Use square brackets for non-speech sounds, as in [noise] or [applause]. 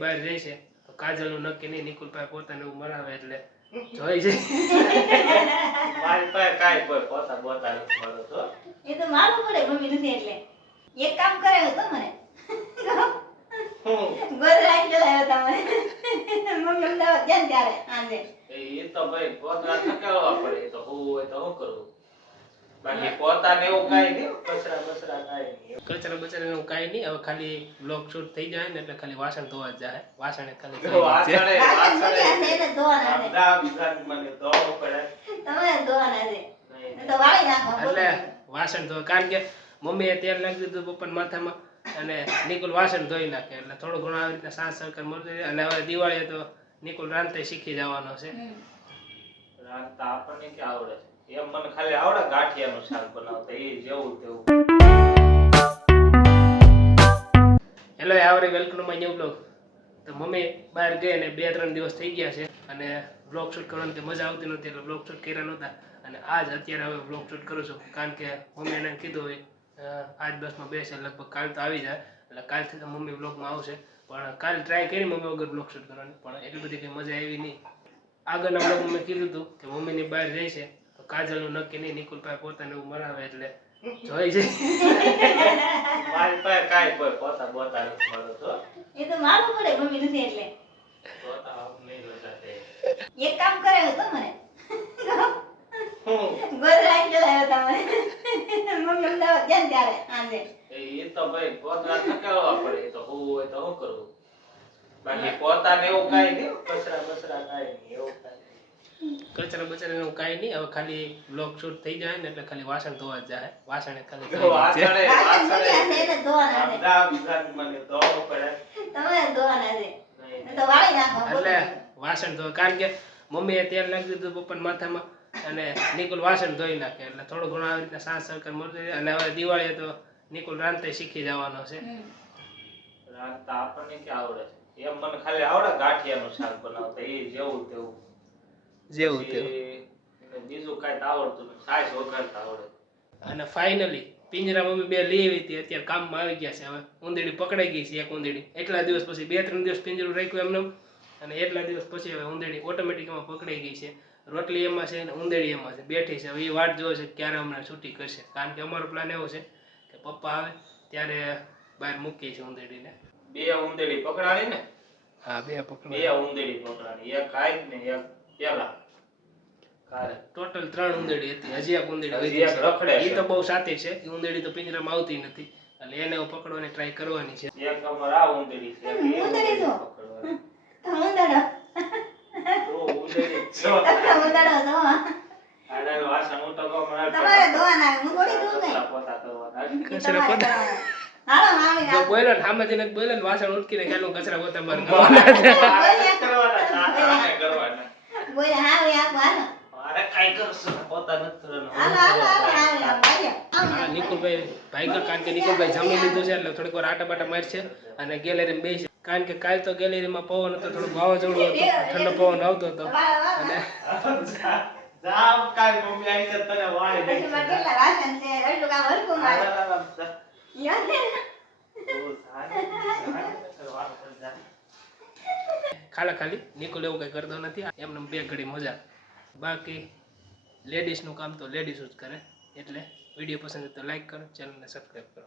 બહાર જાય છે કાજલનું નક્કી નહીં નિકુલ પાસે પોતાને એવું મરાવે એટલે જોઈ છે. મારી પાસે કાંઈ કોઈ પોતા બોતા નથી મળતો એ તો મારું પડે મમ્મી નથી એટલે. એક કામ કરાયો તો મને. હું? ગોદરા ચલાવ્યો મમ્મી અમદાવાદ ગયા ત્યારે આજે એ તો ભાઈ પોતા થકાવવા પડે તો હું હોય તો શું કરવું બાકી પોતાને એવું કાંઈ નહીં કચરા બચરા કાંઈ નહીં. કચરા બચરા એવું કાંઈ નહીં હવે ખાલી બ્લોક શૂટ થઈ જાય ને એટલે ખાલી વાસણ ધોવા જ જાય વાસણ એ ખાલી જો ધોઈ જ છે. વાસણે. વાસણ ધોયા છે એને ધોવાના છે. દાબ દાબ મને ધોવું પડે. તમારે ધોવાના છે. તો વાળી નાખવા એટલે વાસણ ધોવા કારણ કે મમ્મીએ તેલ નાખી દીધું પપ્પાના માથામાં અને નિકુલ વાસણ ધોઈ નાખે. એટલે થોડું ઘણું આવી રીતે સાસ સરકાર મળતું જાય. અને હવે દિવાળીએ તો નિકુલ રાંધતે શીખી જવાનો છે. રાંધતા આપણને કે આવડે? છે એમ મને ખાલી આવડે ગાંઠિયાનું શાક બનાવતા, એ જેવું તેવું. હેલો આવરી વેલકમ માય ન્યુ બ્લોગ તો મમ્મી બહાર ગઈ અને બે ત્રણ દિવસ થઈ ગયા છે અને બ્લોગ શૂટ કરવાની મજા આવતી નથી એટલે બ્લોગ શૂટ કર્યા નહોતા. અને આજ અત્યારે હવે બ્લોગ શૂટ કરું છું, કારણ કે મમ્મી એને કીધું હોય આજ બસમાં બેસે, લગભગ કાલ તો આવી જાય, એટલે કાલથી તો મમ્મી બ્લોગમાં આવશે. પણ કાલ ટ્રાય કરી મમ્મી વગર બ્લોગ શૂટ કરવાની, પણ એટલી બધી કંઈ મજા આવી નહીં. આગળના બ્લોગમાં મેં કીધું હતું કે મમ્મીની બહાર જાય છે તો કાજલનું નક્કી નહીં નિકુલ પાસે પોતાને એવું મરાવે એટલે જોઈ છે. મારી પાસે કાંઈ કોઈ પોતા બોતા નથી મળતો એ તો માલુમ પડે મમ્મી નથી એટલે. પોતા નહીં રહેતા એક કામ કરાવ્યું તો મને. હું? ગોદરા ચલાવ્યો મમ્મી અમદાવાદ ગયા ત્યારે સાંજે. એ તો ભાઈ પોતા થકાવવા પડે એ તો હું હોય તો બાકી પોતાને એવું કાઈ નહીં કચરા બસરા કાઈ નહીં એવું કચરા બચરા નું કાંઈ નહીં હવે ખાલી બ્લોક શૂટ થઈ જાય ને એટલે ખાલી વાસણ ધોવા જ જાય વાસણ ખાલી. વાસણે વાસણ ધોવાના છે. ધોવાના છે. તો વાળી એટલે વાસણ ધોવા કારણ કે મમ્મીએ તેલ નાખી દીધું પપ્પાના માથામાં અને નિકુલ વાસણ ધોઈ નાખે. એટલે થોડું ઘણું આવી રીતે સાસ સરકાર મળતું જાય. અને હવે દિવાળીએ તો નિકુલ રાંધતે શીખી જવાનો છે. રાંધતા આપણને ક્યાં આવડે છે? એમ મને ખાલી આવડે ગાંઠિયાનું શાક બનાવતા એ જેવું તેવું. જેવું પછી બીજું કાંઈ તો આવડતું નથી છાશ વઘારતા આવડે. અને ફાઇનલી પિંજરા મમ્મી બે લઈ આવી હતી અત્યારે કામમાં આવી ગયા છે. હવે ઉંદરડી પકડાઈ ગઈ છે એક ઉંદરડી એટલા દિવસ પછી બે ત્રણ દિવસ પિંજરું રાખ્યું એમને અને એટલા દિવસ પછી હવે ઉંદરડી ઓટોમેટિક એમાં પકડાઈ ગઈ છે. રોટલી એમાં છે અને ઉંદરડી એમાં છે. બેઠી છે. હવે એ વાટ જોવે છે કે ક્યારે હમણાં છૂટી કરશે. કારણ કે અમારો પ્લાન એવો છે કે પપ્પા આવે ત્યારે બહાર મૂકીએ છીએ ઉંદરડીને બે ઉંદેડી પકડાવી ને હા બે પકડાવી. બે ઉંદેડી પકડાવી. એક આઈ ને એક કાલે? ટોટલ ત્રણ ઉંદરડી હતી. હજી એક રખડે એ તો બહુ સાથી છે. એ ઉંદરડી તો પિંજરામાં આવતી નથી. એટલે એને પકડવાની ટ્રાય કરવાની છે. એક અમાર આ ઉંદેડી છે. ઉંદેડી? તો ઉંદાડો તો ઉંદેડી [laughs] જો. ઉંદાડો જો. આના વાસણ ઉટકો મારે તમારે ધોવાના હું થોડી ધોઉં પોતા કરવાના કચરા પોતા. હાલો મામી જો. ને બોલ્યો ને વાસણ ઉટકીને ચાલો કચરા પોતા મારે [laughs] કરવાના કરવાના. બોલે હા ભાઈ આપો હાલો. અરે કાંઈ કરશું પોતા નથી. હાલો હાલો હાલો હાલો હા નિકુલભાઈ ભાઈ કારણ કે નિકુલભાઈ જમી લીધું છે એટલે થોડીક વાર આટા બાટા મારશે અને ગેલેરી બેસી. કારણ કે કાલ તો ગેલેરીમાં પવન હતો થોડું વાવાઝોડું હતું ઠંડો પવન આવતો હતો. વાળો જામ કાલ મમ્મી આવીને તને વાળી પછી કેટલા વાસણ છે? એટલું કામ હરખું મારે. યાદ ને? તું જા. જા. ખાલા ખાલી નિકોલ એવું કંઈ કરતો નથી. એમને બે ઘડી મજા. બાકી લેડીઝનું કામ તો લેડીઝ જ કરે. એટલે વીડિયો પસંદ તો લાઈક કરો ચેનલને સબસ્ક્રાઈબ કરો.